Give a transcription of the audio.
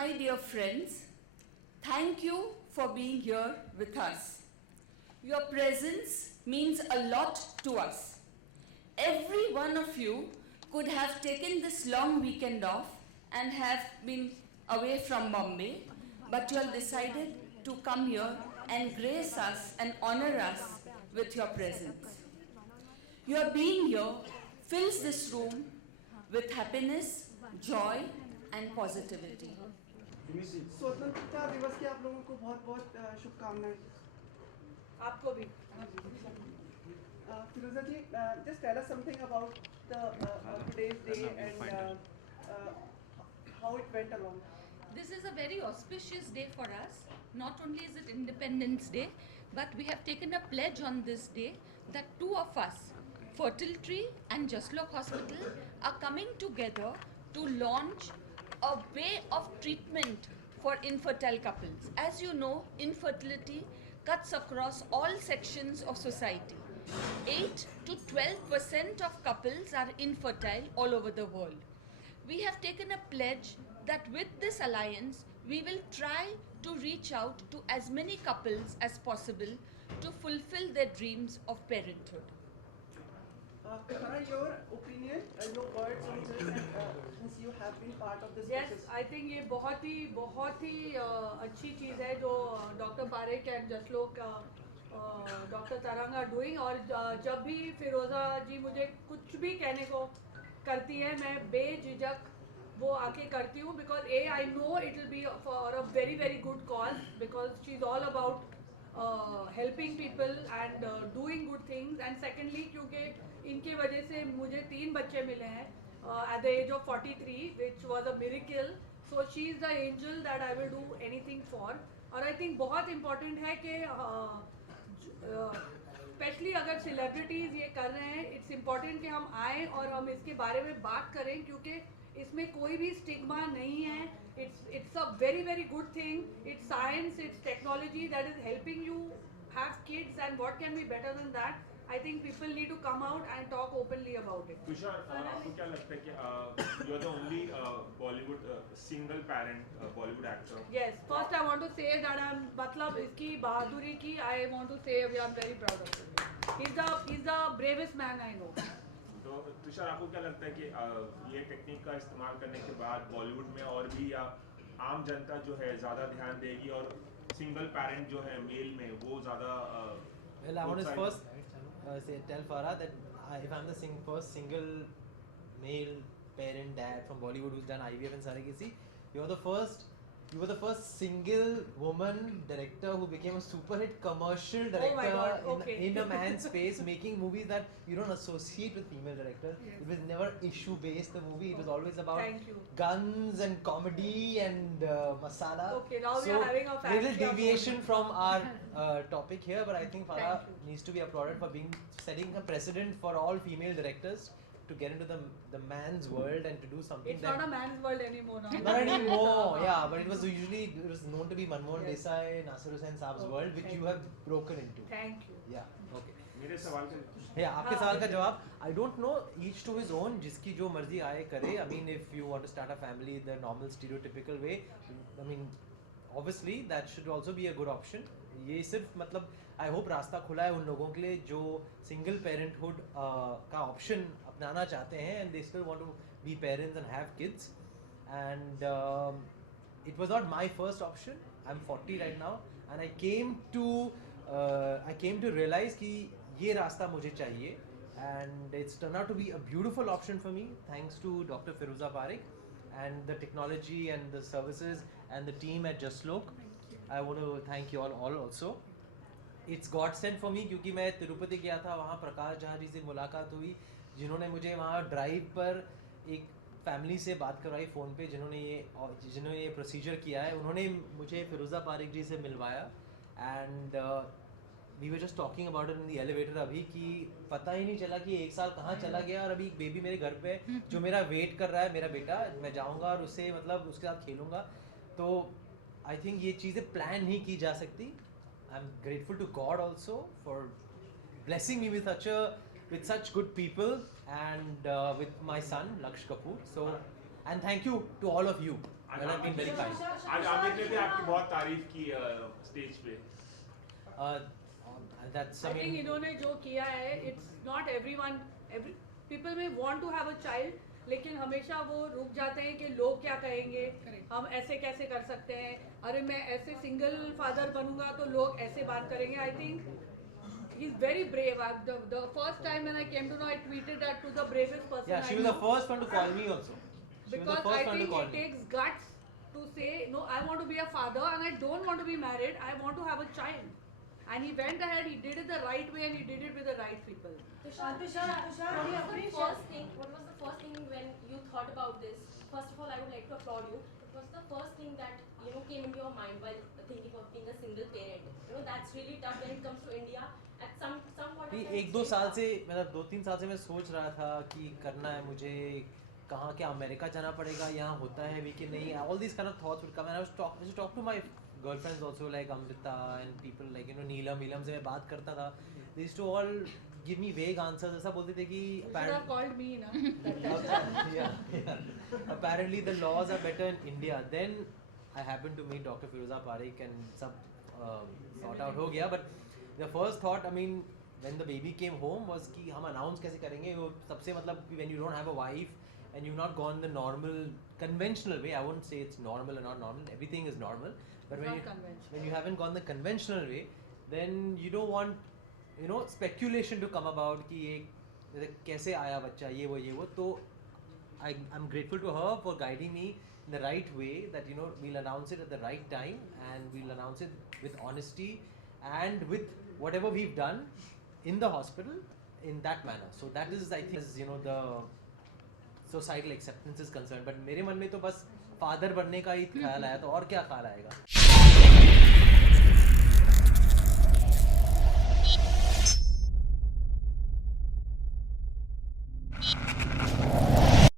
My dear friends, thank you for being here with us. Your presence means a lot to us. Every one of you could have taken this long weekend off and have been away from Bombay, but you have decided to come here and grace us and honor us with your presence. Your being here fills this room with happiness, joy, and positivity. स्वतंत्रता दिवस की आप लोगों को बहुत बहुत शुभकामनाएं। आपको भी। फिरोजा जी, just tell us something about the today's day and how it went along. This is a very auspicious day for us. Not only is it Independence Day, but we have taken a pledge on this day that two of us, Fertile Tree and Jaslok Hospital, are coming together to launch a way of treatment for infertile couples. As you know, infertility cuts across all sections of society. 8 to 12% of couples are infertile all over the world. We have taken a pledge that with this alliance, we will try to reach out to as many couples as possible to fulfill their dreams of parenthood. Farah, your opinion, your words on this, and since you have been part of this Yes, process. I think ये बहुत ही अच्छी चीज़ है जो doctor Parekh and Jaslok doctor तरंग are doing. और जब भी फिरोज़ा जी मुझे कुछ भी कहने को करती है, मैं बेझिझक वो आके करती हूँ, because I know it will be for a very very good cause, because she is all about helping people and doing good things, and secondly क्योंकि इनके वजह से मुझे 3 बच्चे मिले हैं at the age of 43, which was a miracle. So she is the angel that I will do anything for. और I think बहुत important है कि स्पेशली अगर सेलिब्रिटीज़ ये कर रहे हैं, इट्स इम्पॉर्टेंट कि हम आएँ और हम इसके बारे में बात करें, क्योंकि इसमें कोई भी स्टिग्मा नहीं है. It's a very very good thing. It's science, it's technology that is helping you have kids, and what can be better than that? I think people need to come out and talk openly about it. Tushar, आपको क्या लगता है कि you are the only Bollywood single parent Bollywood actor? Yes, first I want to say that I'm मतलब इसकी बहादुरी की I want to say we are very proud of him. He's the bravest man I know. तो तुषार, आपको क्या लगता है कि ये टेक्निक का इस्तेमाल करने के बाद बॉलीवुड में और भी या आम जनता जो है ज़्यादा ध्यान देगी और सिंगल पेरेंट जो है मेल में वो ज़्यादा Well, I want to first tell Farah that if I'm the first single male parent dad from Bollywood who's done IVF and surrogacy, you were the first single woman director who became a super hit commercial director God, okay. in a man's space, making movies that you don't associate with female directors. Yes. It was never issue based, the movie. It was always about Thank you. guns and comedy and masala. Okay, now we so are having a little fancy deviation appointment. from our topic here, but I think Farah Thank you. needs to be applauded for setting a precedent for all female directors to get into the man's world and to do something It's that not a man's world anymore now. not anymore, yeah, but it was known to be Manmohan Yes. Desai, Nasir Hussain Saab's Okay, world, which thank you you. have broken into. Thank you. Yeah, okay. मेरे सवाल का Yeah, आपके सवाल का जवाब, I don't know, each to his own, जिसकी जो मर्जी आए करे. I mean, if you want to start a family the normal stereotypical way, I mean, obviously that should also be a good option. ये सिर्फ मतलब आई होप रास्ता खुला है उन लोगों के लिए जो सिंगल पेरेंटहुड का ऑप्शन अपनाना चाहते हैं and they still want to be parents and have kids and it was not my first option. I'm 40 right now and I came to realize कि ये रास्ता मुझे चाहिए and it's turned out to be a beautiful option for me thanks to Dr. Firuza Parekh and the technology and the services and the team at Jaslok. I want to thank you all also. It's God sent for me क्योंकि मैं तिरुपति गया था, वहाँ प्रकाश झा जी से मुलाकात हुई जिन्होंने मुझे वहाँ ड्राइव पर एक फैमिली से बात करवाई फ़ोन पे जिन्होंने ये प्रोसीजर किया है. उन्होंने मुझे फिरोज़ा पारेख जी से मिलवाया and we were just talking about it in the elevator अभी कि पता ही नहीं चला कि 1 साल कहाँ चला गया और अभी एक बेबी मेरे घर पे जो मेरा वेट कर रहा है, मेरा बेटा. मैं जाऊँगा और उससे मतलब उसके साथ खेलूँगा. तो आई थिंक ये चीज़ें प्लान नहीं की जा सकती. I'm grateful to God also for blessing me with such good people and with my son Laksh Kapoor. So, and thank you to all of you. आज and I've been very kind. आज आमिर ने भी आपकी बहुत तारीफ की stage पे. That's I think इन्होंने जो किया है, it's not everyone, every people may want to have a child, लेकिन हमेशा वो रुक जाते हैं कि लोग क्या कहेंगे, हम ऐसे कैसे कर सकते हैं, अरे मैं ऐसे सिंगल फादर बनूंगा तो लोग ऐसे बात करेंगे. I think he's very brave. The first time when I came to know, I tweeted that to the bravest person Yeah, she I was know. the first one to call me also. She was the Because first I one to think call it me. takes guts to say, no, I want to be a father and I don't want to be married, I want to have a child. And he went ahead, he did it the right way and he did it with the right people. Tushar, what was the first thing when you thought about this? First of all, I would like to applaud you. What was the first thing that came into your mind while thinking of being a single parent? That's really tough when it comes to India. At some point. नहीं, 1-2 साल से मतलब 2-3 साल से मैं सोच रहा था कि करना है मुझे, कहाँ क्या अमेरिका जाना पड़ेगा, यहाँ होता है भी कि नहीं. All these kind of thoughts would come and I was talk to my girlfriends also, like Amrita and people like Neelam से मैं बात करता था. They used to all give me vague answers. ऐसा बोलते थे कि You should have called me, na? yeah. Apparently the laws are better in India. Then I happened to meet Dr. Firoza Parekh and सब sort out हो गया. But the first thought, I mean, when the baby came home was कि हम announce कैसे करेंगे. वो सबसे मतलब when you don't have a wife and you've not gone the normal conventional way. I wouldn't say it's normal or not normal. Everything is normal. But when you haven't gone the conventional way, then you don't want speculation to come about कि ये कैसे आया बच्चा, ये वो. तो I'm grateful to her for guiding me in the right way, that we'll announce it at the right time and we'll announce it with honesty and with whatever we've done in the hospital in that manner. So that is, I think, as the societal acceptance is concerned. But मेरे मन में तो बस father बनने का ही ख्याल आया, तो और क्या ख्याल आएगा.